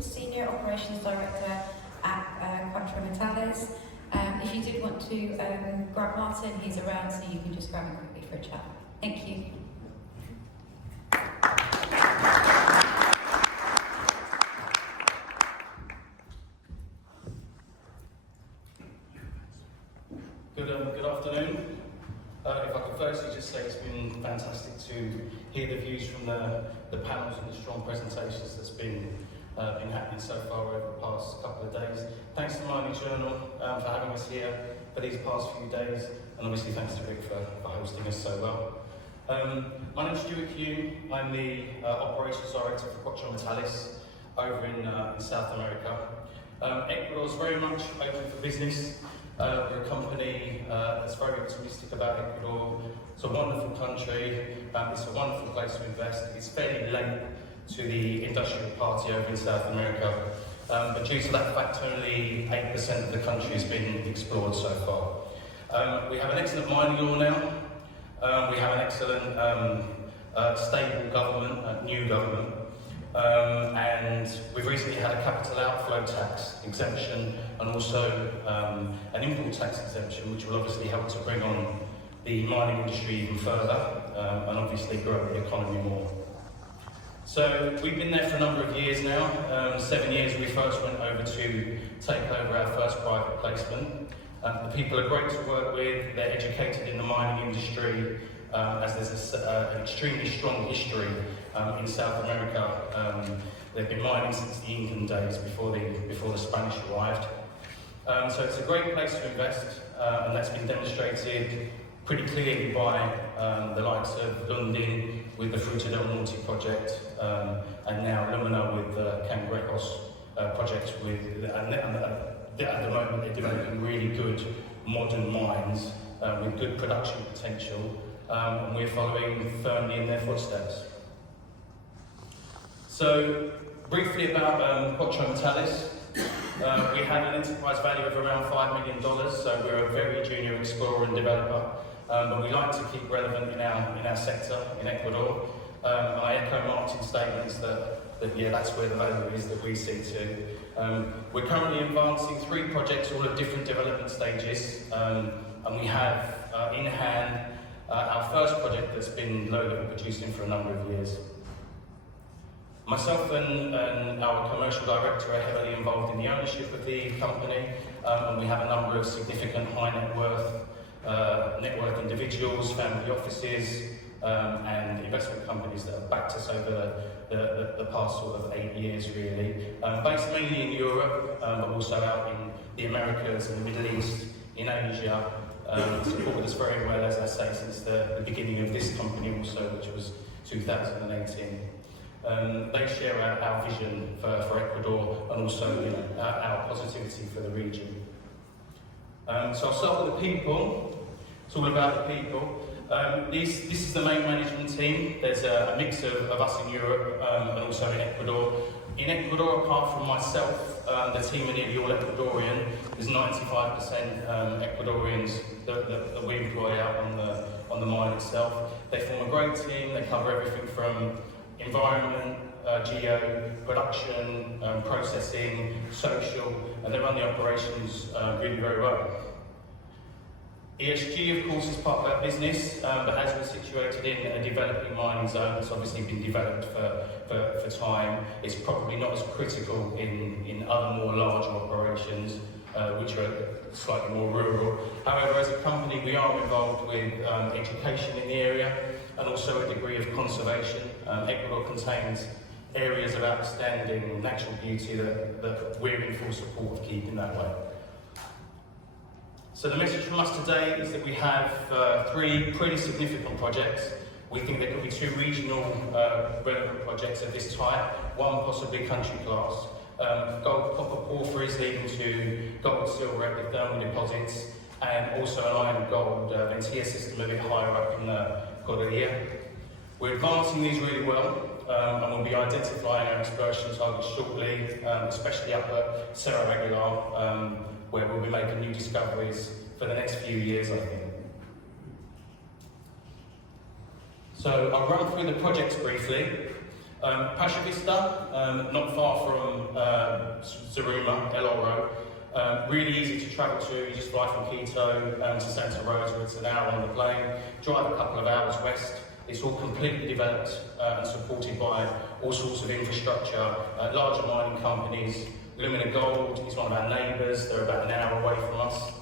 Senior Operations Director at Quattro Metallis. If you did want to grab Martin, he's around, so you can just grab him quickly for a chat. Thank you. Good afternoon. If I could firstly just say it's been fantastic to hear the views from the panels and the strong presentations that's been happening so far over the past couple of days. Thanks to Mining Journal for having us here for these past few days, and obviously thanks to Rick for hosting us so well. My name's Stuart Hume. I'm the Operations Director for Quattro Metallis over in South America. Ecuador's very much open for business. We're a company that's very optimistic about Ecuador. It's a wonderful country, it's a wonderful place to invest. It's fairly late to the industrial party over in South America, but due to that fact, only 8% of the country has been explored so far. We have an excellent mining law now. We have an excellent stable government, new government. And we've recently had a capital outflow tax exemption and also an import tax exemption, which will obviously help to bring on the mining industry even further and obviously grow the economy more. So we've been there for a number of years now. 7 years we first went over to take over our first private placement. The people are great to work with, they're educated in the mining industry, as there's an extremely strong history in South America. They've been mining since the Incan days before the Spanish arrived. So it's a great place to invest, and that's been demonstrated pretty clearly by the likes of Lundin with the Fruta del Norte project, and now Lumina with the Cangrejos project. At the moment they're developing really good modern mines with good production potential, and we're following firmly in their footsteps. So, briefly about Quattro Metallis. We have an enterprise value of around $5 million, so we're a very junior explorer and developer, but we like to keep relevant in our sector in Ecuador. I echo Martin's statements that yeah, that's where the value is that we see too. We're currently advancing 3 projects, all at different development stages, and we have in hand our first project that's been low-level producing for a number of years. Myself and our commercial director are heavily involved in the ownership of the company, and we have a number of significant high net worth individuals, family offices, and investment companies that have backed us over the past sort of 8 years really. Based mainly in Europe, but also out in the Americas and the Middle East, in Asia. Supported us very well, as I say, since the beginning of this company also, which was 2018. They share our vision for Ecuador and also our positivity for the region. So I'll start with the people. It's all about the people. This is the main management team. There's a mix of us in Europe and also in Ecuador. In Ecuador, apart from myself, the team are nearly all Ecuadorian. There's 95% Ecuadorians that we employ out on the mine itself. They form a great team. They cover everything from environment, geo, production, processing, social, and they run the operations really very well. ESG, of course, is part of our business, but as we're situated in a developing mining zone that's obviously been developed for time, it's probably not as critical in other more larger operations, which are slightly more rural. However, as a company, we are involved with education in the area and also a degree of conservation. Ecuador contains areas of outstanding natural beauty that we're in full support of keeping that way. So the message from us today is that we have 3 pretty significant projects. We think there could be 2 regional relevant projects of this type, one possibly country class. Gold, copper porphyries leading to gold, silver epithermal deposits, and also an iron gold ventilla system a bit higher up in the Cordillera. We're advancing these really well, and we'll be identifying our exploration targets shortly, especially up at Cerro Aguilar, where we'll be making new discoveries for the next few years, I think. So I'll run through the projects briefly. Pasha Vista, not far from Zaruma, El Oro. Really easy to travel to. You just fly from Quito to Santa Rosa. It's an hour on the plane. Drive a couple of hours west. It's all completely developed and supported by all sorts of infrastructure, larger mining companies. Lumina Gold is one of our neighbours. They're about an hour away from us.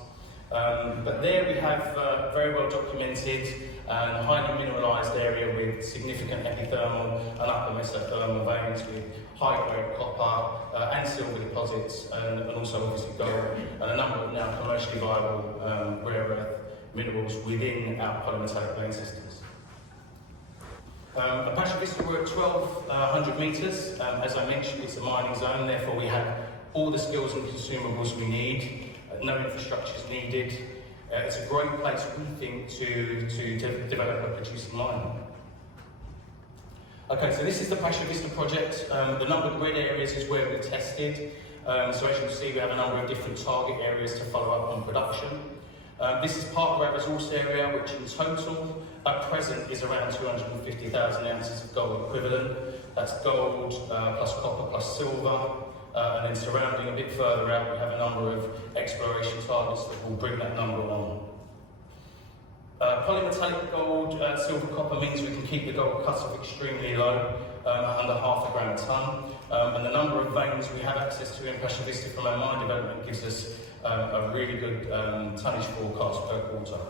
But there we have very well documented and highly mineralised area with significant epithermal and upper mesothermal veins with high-grade copper and silver deposits, and also obviously gold, and a number of now commercially viable rare earth minerals within our polymetallic vein systems. At Pasha Vista we're at 1,200 metres. As I mentioned, it's a mining zone, therefore we have all the skills and consumables we need. No infrastructure is needed. It's a great place, we think, to develop a producing mine. Okay, so this is the Pasha Vista project. The numbered red areas is where we tested. So as you can see, we have a number of different target areas to follow up on production. This is part of our resource area, which in total, at present, is around 250,000 ounces of gold equivalent. That's gold plus copper plus silver. And then surrounding a bit further out, we have a number of exploration targets that will bring that number on. Polymetallic gold, silver, copper means we can keep the gold cut-off extremely low, under 0.5 gram a tonne. And the number of veins we have access to in Pasha Vista from our mine development gives us a really good tonnage forecast per quarter.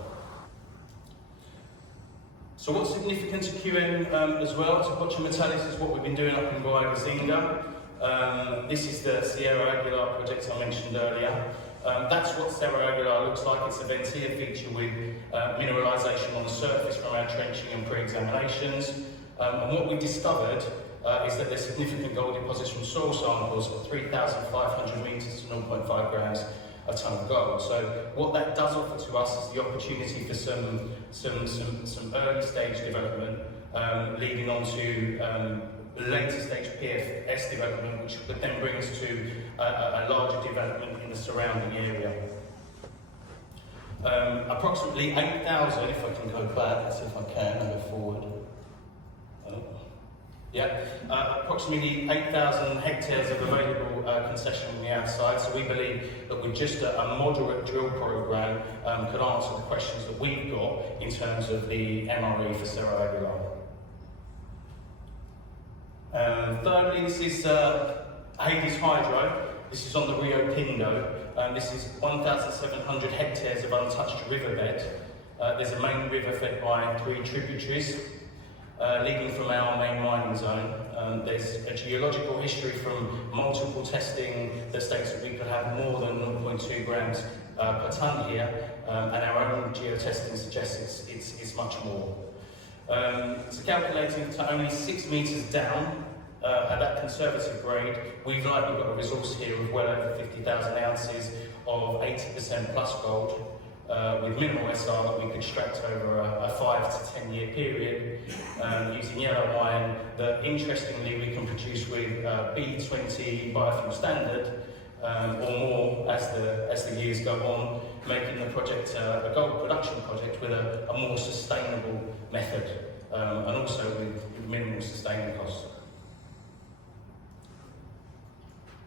So what's significant to QM as well, to polymetallics, is what we've been doing up in Guayaquil. This is the Sierra Aguilar project I mentioned earlier. That's what Sierra Aguilar looks like. It's a ventilla feature with mineralisation on the surface from our trenching and pre-examinations. And what we discovered is that there's significant gold deposits from soil samples of 3,500 metres to 0.5 grams a tonne of gold. So what that does offer to us is the opportunity for some early stage development, leading on to later stage PFS development, which would then bring us to a larger development in the surrounding area. Approximately 8,000, if I can go back, let's see if I can, and go forward. Approximately 8,000 hectares of available concession on the outside, so we believe that with just a moderate drill program could answer the questions that we've got in terms of the MRE for Sierra Aguilar. Thirdly, this is Hades Hydro. This is on the Rio Pindo. This is 1,700 hectares of untouched riverbed. There's a main river fed by 3 tributaries leading from our main mining zone. There's a geological history from multiple testing that states that we could have more than 0.2 grams per tonne here, and our own geotesting suggests it's much more. So calculating to only 6 metres down at that conservative grade, we've likely got a resource here of well over 50,000 ounces of 80% plus gold, with minimal SR that we could extract over a 5 to 10 year period using yellow iron that interestingly we can produce with B20 biofuel standard or more as the years go on, making the project a gold production project with a more sustainable method and also with minimal sustaining costs.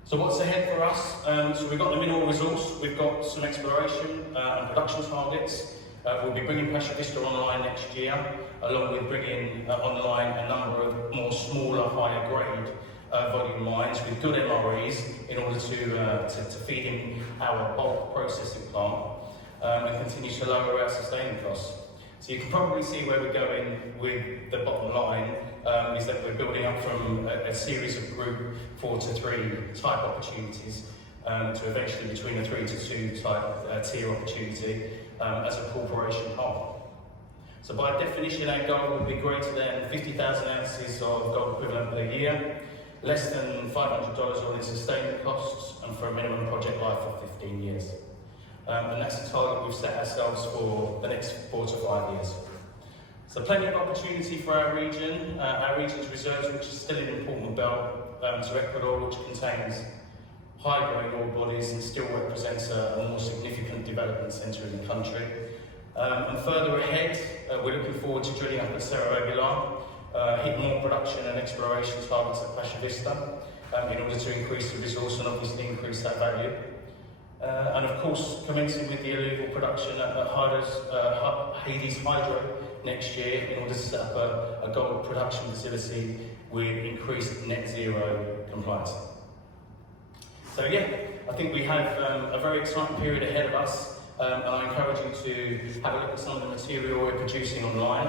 So what's ahead for us? So we've got the mineral resource, we've got some exploration and production targets. We'll be bringing Pasha Vista online next year, along with bringing online a number of more smaller, higher grade volume mines with good MREs in order to feed in our bulk processing plant and continue to lower our sustaining costs. So you can probably see where we're going with the bottom line, is that we're building up from a series of group 4 to 3 type opportunities to eventually between a 3 to 2 type tier opportunity as a corporation whole. So by definition, our goal would be greater than 50,000 ounces of gold equivalent per year, less than $500 all-in sustaining costs, and for a minimum project life of 15 years. And that's the target we've set ourselves for the next 4 to 5 years. So plenty of opportunity for our region's reserves, which is still an important belt to Ecuador, which contains high-grade ore bodies and still represents a more significant development centre in the country. And further ahead, we're looking forward to drilling up at Sierra Aguilar, hit more production and exploration targets at Pasha Vista in order to increase the resource and obviously increase that value. And of course, commencing with the alluvial production at Hades Hydro next year in order to set up a gold production facility with increased net zero compliance. So yeah, I think we have a very exciting period ahead of us, and I encourage you to have a look at some of the material we're producing online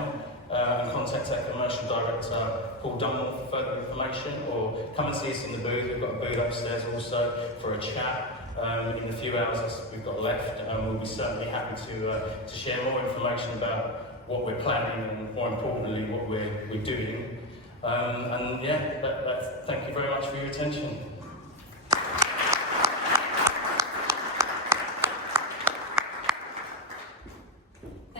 and contact our commercial director, Paul Dunmore, for further information, or come and see us in the booth. We've got a booth upstairs also for a chat in the few hours we've got left, and we'll be certainly happy to share more information about what we're planning and, more importantly, what we're doing. And yeah, thank you very much for your attention.